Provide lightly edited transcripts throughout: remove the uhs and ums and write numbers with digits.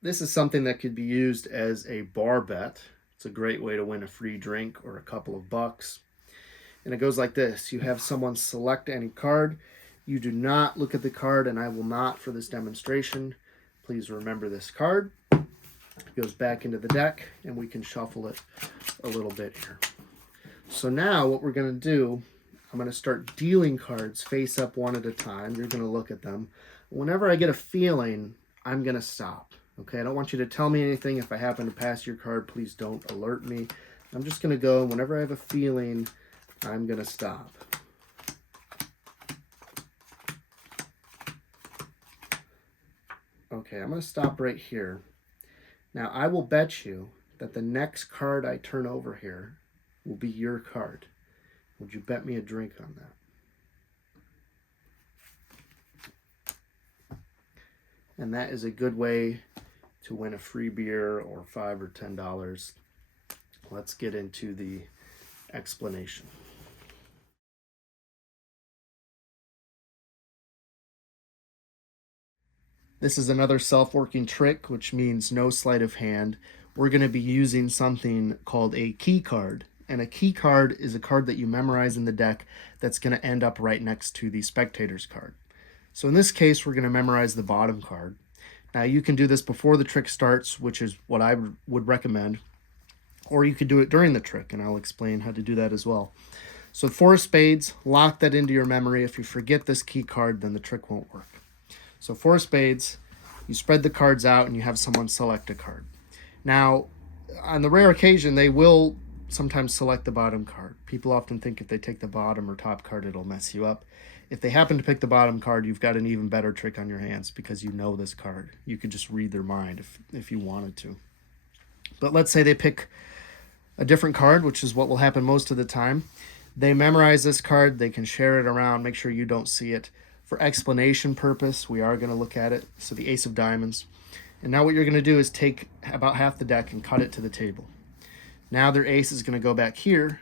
This is something that could be used as a bar bet. It's a great way to win a free drink or a couple of bucks. And it goes like this: you have someone select any card. You do not look at the card, and I will not for this demonstration. Please remember this card. It goes back into the deck, and we can shuffle it a little bit here. So now what we're going to do, I'm going to start dealing cards face up one at a time. You're going to look at them. Whenever I get a feeling, I'm going to stop. Okay, I don't want you to tell me anything. If I happen to pass your card, please don't alert me. I'm just going to go. Whenever I have a feeling, I'm going to stop. Okay, I'm going to stop right here. Now, I will bet you that the next card I turn over here will be your card. Would you bet me a drink on that? And that is a good way to win a free beer or $5 or $10. Let's get into the explanation. This is another self-working trick, which means no sleight of hand. We're going to be using something called a key card. And a key card is a card that you memorize in the deck that's going to end up right next to the spectator's card. So in this case, we're going to memorize the bottom card. Now you can do this before the trick starts, which is what I would recommend, or you could do it during the trick, and I'll explain how to do that as well. So 4 of spades, lock that into your memory. If you forget this key card, then the trick won't work. So 4 of spades, you spread the cards out and you have someone select a card. Now, on the rare occasion, they will sometimes select the bottom card. People often think if they take the bottom or top card, it'll mess you up. If they happen to pick the bottom card, you've got an even better trick on your hands because you know this card. You could just read their mind if you wanted to. But let's say they pick a different card, which is what will happen most of the time. They memorize this card. They can share it around. Make sure you don't see it. For explanation purpose, we are going to look at it. So the ace of diamonds. And now what you're going to do is take about half the deck and cut it to the table. Now their ace is going to go back here,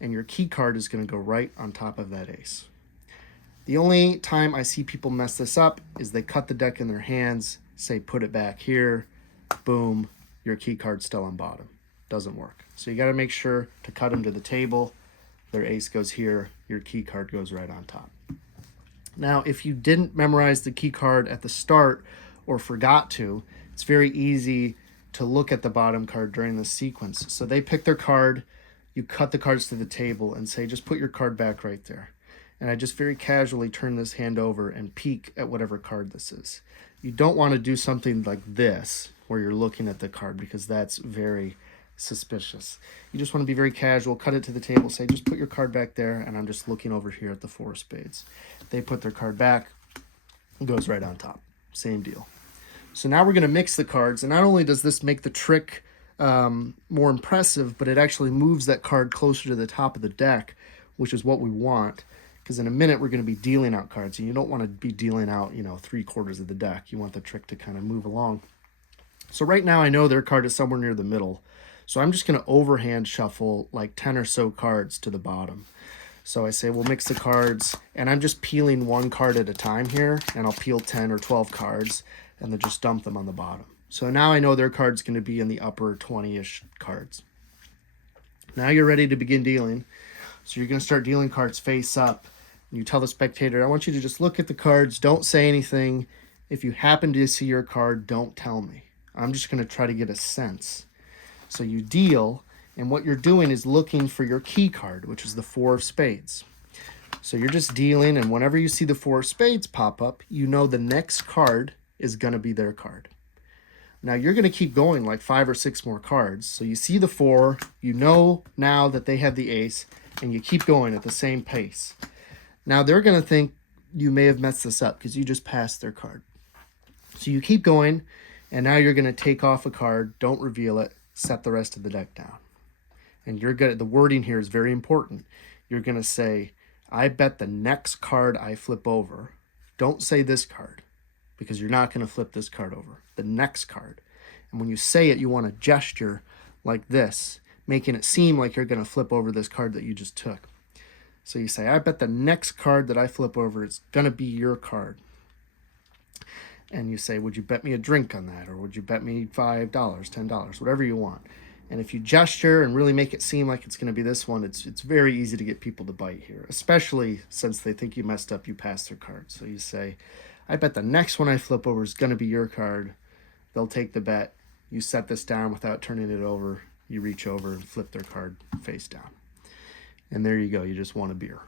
and your key card is going to go right on top of that ace. The only time I see people mess this up is they cut the deck in their hands, say put it back here, boom, your key card's still on bottom. Doesn't work. So you got to make sure to cut them to the table. Their ace goes here, your key card goes right on top. Now, if you didn't memorize the key card at the start or forgot to, it's very easy to look at the bottom card during the sequence. So they pick their card, you cut the cards to the table and say, just put your card back right there. And I just very casually turn this hand over and peek at whatever card this is. You don't want to do something like this where you're looking at the card because that's very suspicious. You just want to be very casual, cut it to the table, say just put your card back there, and I'm just looking over here at the 4 of spades. They put their card back, it goes right on top. Same deal. So now we're going to mix the cards, and not only does this make the trick more impressive, but it actually moves that card closer to the top of the deck, which is what we want, because in a minute we're going to be dealing out cards, and you don't want to be dealing out 3/4 of the deck. You want the trick to kind of move along. So right now I know their card is somewhere near the middle. So I'm just going to overhand shuffle like 10 or so cards to the bottom. So I say we'll mix the cards, and I'm just peeling one card at a time here, and I'll peel 10 or 12 cards and then just dump them on the bottom. So now I know their card's going to be in the upper 20-ish cards. Now you're ready to begin dealing. So you're going to start dealing cards face up. And you tell the spectator, I want you to just look at the cards, don't say anything. If you happen to see your card, don't tell me. I'm just going to try to get a sense. So you deal, and what you're doing is looking for your key card, which is the 4 of spades. So you're just dealing, and whenever you see the 4 of spades pop up, you know the next card is going to be their card. Now you're going to keep going like 5 or 6 more cards. So you see the 4, you know now that they have the ace, and you keep going at the same pace. Now they're going to think you may have messed this up because you just passed their card. So you keep going, and now you're going to take off a card, don't reveal it, set the rest of the deck down. And you're good. The wording here is very important. You're going to say, I bet the next card I flip over, don't say this card, because you're not going to flip this card over. The next card. And when you say it, you want to gesture like this, making it seem like you're going to flip over this card that you just took. So you say, I bet the next card that I flip over is going to be your card. and you say, would you bet me a drink on that? Or would you bet me $5, $10, whatever you want. And if you gesture and really make it seem like it's going to be this one, it's very easy to get people to bite here, especially since they think you messed up, you passed their card. So you say, I bet the next one I flip over is going to be your card. They'll take the bet. You set this down without turning it over. You reach over and flip their card face down. And there you go. You just won a beer.